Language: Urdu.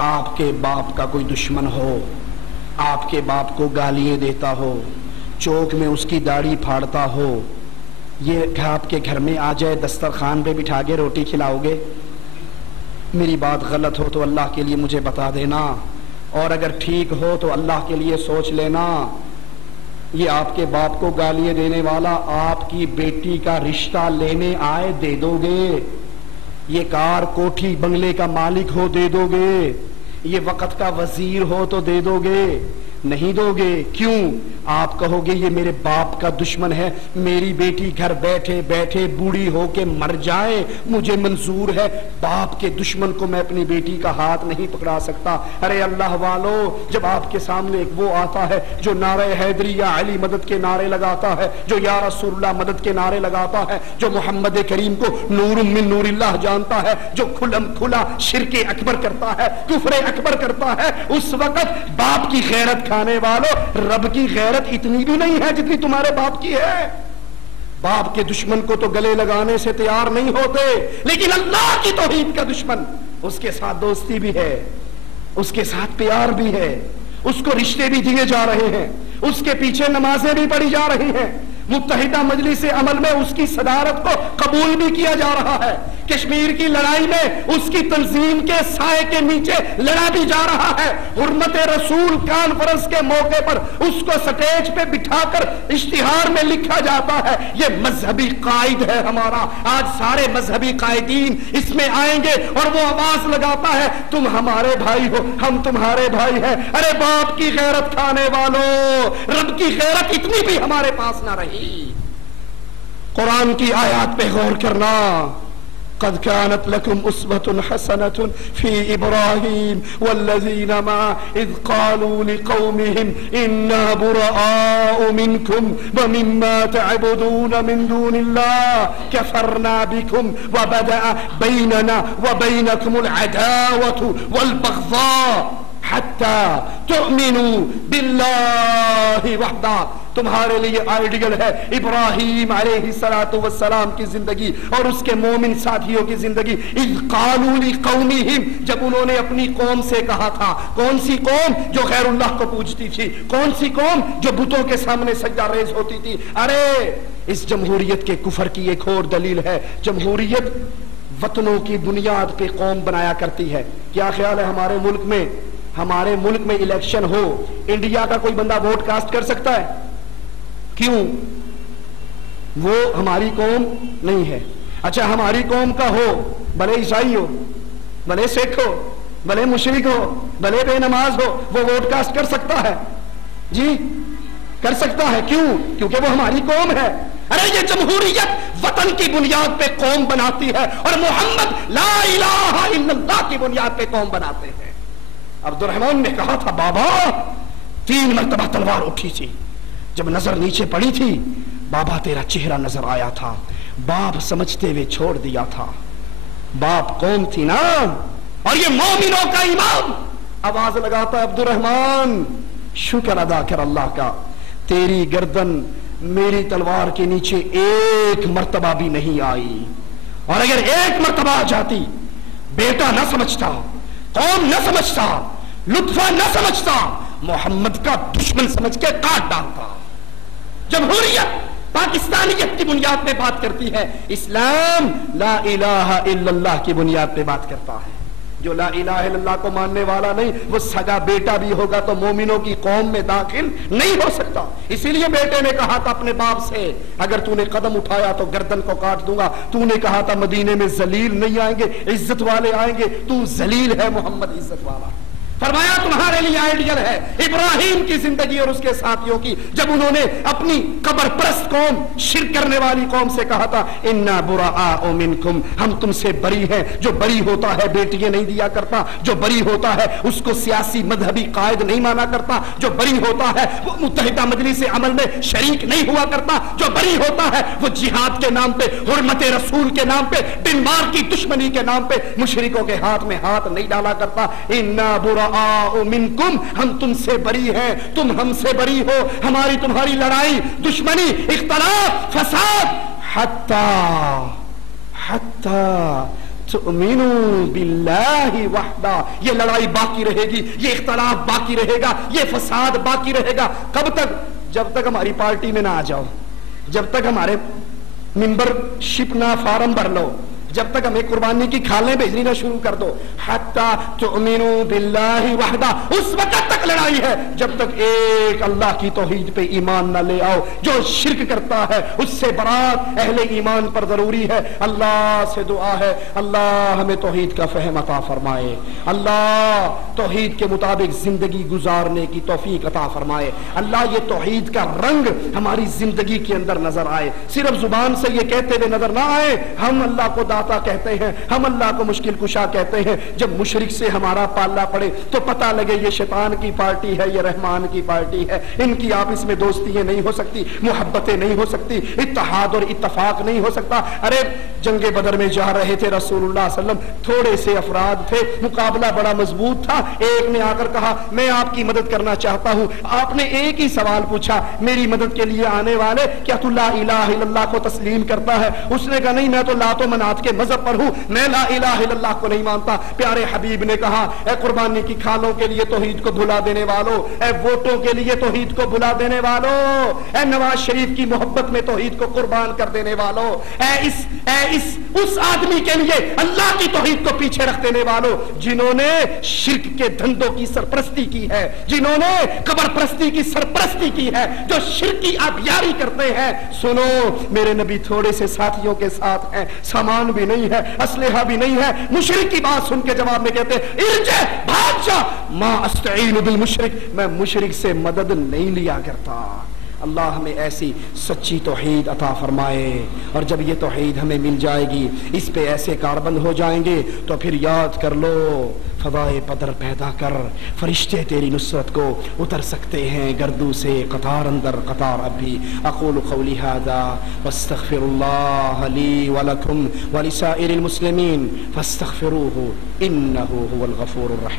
آپ کے باپ کا کوئی دشمن ہو، آپ کے باپ کو گالیاں دیتا ہو، چوک میں اس کی داڑھی پھاڑتا ہو، یہ آپ کے گھر میں آ جائے دسترخوان پہ بٹھا کے روٹی کھلاؤ گے؟ میری بات غلط ہو تو اللہ کے لیے مجھے بتا دینا، اور اگر ٹھیک ہو تو اللہ کے لیے سوچ لینا۔ یہ آپ کے باپ کو گالیاں دینے والا آپ کی بیٹی کا رشتہ لینے آئے، دے دو گے؟ یہ کار کوٹھی بنگلے کا مالک ہو، دے دو گے؟ یہ وقت کا وزیر ہو تو دے دو گے؟ نہیں دو گے۔ کیوں؟ آپ کہو گے یہ میرے باپ کا دشمن ہے، میری بیٹی گھر بیٹھے بیٹھے بوڑھی ہو کے مر جائے مجھے منظور ہے، باپ کے دشمن کو میں اپنی بیٹی کا ہاتھ نہیں پکڑا سکتا۔ ارے اللہ والو، جب آپ کے سامنے ایک وہ آتا ہے جو نعرہ حیدری یا علی مدد کے نعرے لگاتا ہے، جو یا رسول اللہ مدد کے نعرے لگاتا ہے، جو محمد کریم کو نور من نور اللہ جانتا ہے، جو کھلم کھلا شرک اکبر کرتا ہے، کفر اکبر کرتا ہے، اس وقت باپ کی غیرت کھانے والوں، رب کی غیرت اتنی بھی نہیں ہے جتنی تمہارے باپ کی ہے۔ باپ کے دشمن کو تو گلے لگانے سے تیار نہیں ہوتے، لیکن اللہ کی توحید کا دشمن، اس کے ساتھ دوستی بھی ہے، اس کے ساتھ پیار بھی ہے، اس کو رشتے بھی دیے جا رہے ہیں، اس کے پیچھے نمازیں بھی پڑھی جا رہی ہیں، متحدہ مجلس عمل میں اس کی صدارت کو قبول بھی کیا جا رہا ہے، کشمیر کی لڑائی میں اس کی تنظیم کے سائے کے نیچے لڑا بھی جا رہا ہے، حرمت رسول کانفرنس کے موقع پر اس کو سٹیج پہ بٹھا کر اشتہار میں لکھا جاتا ہے یہ مذہبی قائد ہے ہمارا۔ آج سارے مذہبی قائدین اس میں آئیں گے اور وہ آواز لگاتا ہے تم ہمارے بھائی ہو، ہم تمہارے بھائی ہیں۔ ارے باپ کی غیرت کھانے والوں، رب کی غیرت اتنی بھی ہمارے پاس نہ رہی۔ قرآن کی آیات پہ غور کرنا، قد كانت لكم أسوة حسنة في إبراهيم والذين معه إذ قالوا لقومهم إنا براء منكم ومما تعبدون من دون الله كفرنا بكم وبدأ بيننا وبينكم العداوة والبغضاء حتى تؤمنوا بالله وحده۔ تمہارے لیے آئیڈیل ہے ابراہیم علیہ السلام کی زندگی اور اس کے مومن ساتھیوں کی زندگی۔ اذ قالوا لقومہم، جب انہوں نے اپنی قوم سے کہا تھا، کون سی قوم؟ جو غیر اللہ کو پوجتی تھی، کون سی قوم؟ جو بتوں کے سامنے سجدہ ریز ہوتی تھی۔ ارے اس جمہوریت کے کفر کی ایک اور دلیل ہے، جمہوریت وطنوں کی بنیاد پہ قوم بنایا کرتی ہے۔ کیا خیال ہے ہمارے ملک میں الیکشن ہو، انڈیا کا کوئی بندہ ووٹ کاسٹ کر سکتا ہے؟ کیوں؟ وہ ہماری قوم نہیں ہے۔ اچھا ہماری قوم کا ہو، بھلے عیسائی ہو، بھلے سکھ ہو، بھلے مشرک ہو، بھلے بے نماز ہو، وہ ووٹ کاسٹ کر سکتا ہے؟ جی کر سکتا ہے۔ کیوں؟ کیونکہ وہ ہماری قوم ہے۔ ارے یہ جمہوریت وطن کی بنیاد پہ قوم بناتی ہے اور محمد لا الہ الا اللہ کی بنیاد پہ قوم بناتے ہیں۔ عبد الرحمن نے کہا تھا بابا، 3 مرتبہ تلوار اٹھی تھی، جب نظر نیچے پڑی تھی بابا تیرا چہرہ نظر آیا تھا، باپ سمجھتے ہوئے چھوڑ دیا تھا۔ باپ قوم تھی نا، اور یہ مومنوں کا امام۔ آواز لگاتا ہے عبد الرحمن شکر ادا کر اللہ کا، تیری گردن میری تلوار کے نیچے ایک مرتبہ بھی نہیں آئی، اور اگر ایک مرتبہ آ جاتی بیٹا نہ سمجھتا، قوم نہ سمجھتا، لطفہ نہ سمجھتا، محمد کا دشمن سمجھ کے کاٹ ڈالتا۔ جمہوریت پاکستانیت کی بنیاد پہ بات کرتی ہے، اسلام لا الہ الا اللہ کی بنیاد پہ بات کرتا ہے۔ جو لا الہ الا اللہ کو ماننے والا نہیں، وہ سگا بیٹا بھی ہوگا تو مومنوں کی قوم میں داخل نہیں ہو سکتا۔ اسی لیے بیٹے نے کہا تھا اپنے باپ سے، اگر تو نے قدم اٹھایا تو گردن کو کاٹ دوں گا۔ تو نے کہا تھا مدینے میں ذلیل نہیں آئیں گے، عزت والے آئیں گے، تو ذلیل ہے، محمد عزت والا۔ فرمایا تمہارے لیے آئیڈیل ہے ابراہیم کی زندگی اور اس کے ساتھیوں کی، جب انہوں نے اپنی قبر پرست قوم، شرک کرنے والی قوم سے کہا تھا انا براء منکم، ہم تم سے بری ہیں۔ جو بری ہوتا ہے بیٹیاں نہیں دیا کرتا، جو بری ہوتا ہے اس کو سیاسی مذہبی قائد نہیں مانا کرتا، جو بری ہوتا ہے وہ متحدہ مجلس عمل میں شریک نہیں ہوا کرتا، جو بری ہوتا ہے وہ جہاد کے نام پہ، حرمت رسول کے نام پہ، دین مار کی دشمنی کے نام پہ مشرکوں کے ہاتھ میں ہاتھ نہیں ڈالا کرتا۔ انا براء منکم، ہم تم سے بری ہیں، تم ہم سے بری ہو، ہماری تمہاری لڑائی، دشمنی، اختلاف، فساد، حتی تؤمنو باللہ وحدہ، یہ لڑائی باقی رہے گی، یہ اختلاف باقی رہے گا، یہ فساد باقی رہے گا. کب تک؟ جب تک ہماری پارٹی میں نہ آ جاؤ، جب تک ہمارے ممبر شپ نہ فارم بھر لو، جب تک ہمیں قربانی کی کھالیں بھیجنی نہ شروع کر دو. حتی تؤمنو باللہ وحدہ، اس وقت تک لڑائی ہے جب تک ایک اللہ کی توحید پہ ایمان نہ لے آؤ. جو شرک کرتا ہے اس سے برات اہل ایمان پر ضروری ہے. اللہ سے دعا ہے اللہ ہمیں توحید کا فہم عطا فرمائے، اللہ توحید کے مطابق زندگی گزارنے کی توفیق عطا فرمائے. اللہ یہ توحید کا رنگ ہماری زندگی کے اندر نظر آئے، صرف زبان سے یہ کہتے ہوئے نظر نہ آئے ہم اللہ کو داتا کہتے ہیں، ہم اللہ کو مشکل کشا کہتے ہیں. جب مشرک سے ہمارا پالنا پڑے تو پتہ لگے یہ شیطان کی پارٹی ہے، یہ رحمان کی پارٹی ہے. ان کی آپس میں دوستیاں نہیں ہو سکتی، محبتیں نہیں ہو سکتی، اتحاد اور اتفاق نہیں ہو سکتا. ارے جنگ بدر میں جا رہے تھے رسول اللہ صلی اللہ علیہ وسلم، تھوڑے سے افراد تھے، مقابلہ بڑا مضبوط تھا. ایک نے آ کر کہا میں آپ کی مدد کرنا چاہتا ہوں. آپ نے ایک ہی سوال پوچھا، میری مدد کے لیے آنے والے کیا تو لا الہ الا اللہ کو تسلیم کرتا ہے؟ اس نے کہا نہیں، میں تو لات و منات کے مذہب پر ہوں، میں لا الہ الا اللہ کو نہیں مانتا. پیارے حبیب نے کہا اے قربانی کی کھالوں کے لیے توحید کو بھلا دینے والوں، اے ووٹوں کے لیے توحید کو بھلا دینے والوں، اے نواز شریف کی محبت میں توحید کو قربان کر دینے والوں، اس آدمی کے لیے اللہ کی توحید کو پیچھے رکھ دینے والوں جنہوں نے شرک کے دھندوں کی سرپرستی کی ہے، جنہوں نے قبر پرستی کی سرپرستی کی ہے، جو شرک کی آبیاری کرتے ہیں. سنو میرے نبی تھوڑے سے ساتھیوں کے ساتھ ہیں، سامان بھی نہیں ہے، اسلحہ بھی نہیں ہے. مشرک کی بات سن کے جواب میں کہتے ارجع، بھاگ جا، ما استعین بالمشرک، میں مشرک سے مدد نہیں لیا کرتا. اللہ ہمیں ایسی سچی توحید عطا فرمائے، اور جب یہ توحید ہمیں مل جائے گی، اس پہ ایسے کاربند ہو جائیں گے تو پھر یاد کر لو فضائے بدر پیدا کر، فرشتے تیری نصرت کو اتر سکتے ہیں گردوں سے قطار اندر قطار. اب بھی اقول قولی ھذا واستغفر اللہ لی ولکم ولسائر المسلمین فاستغفروہ انہ هو الغفور الرحیم.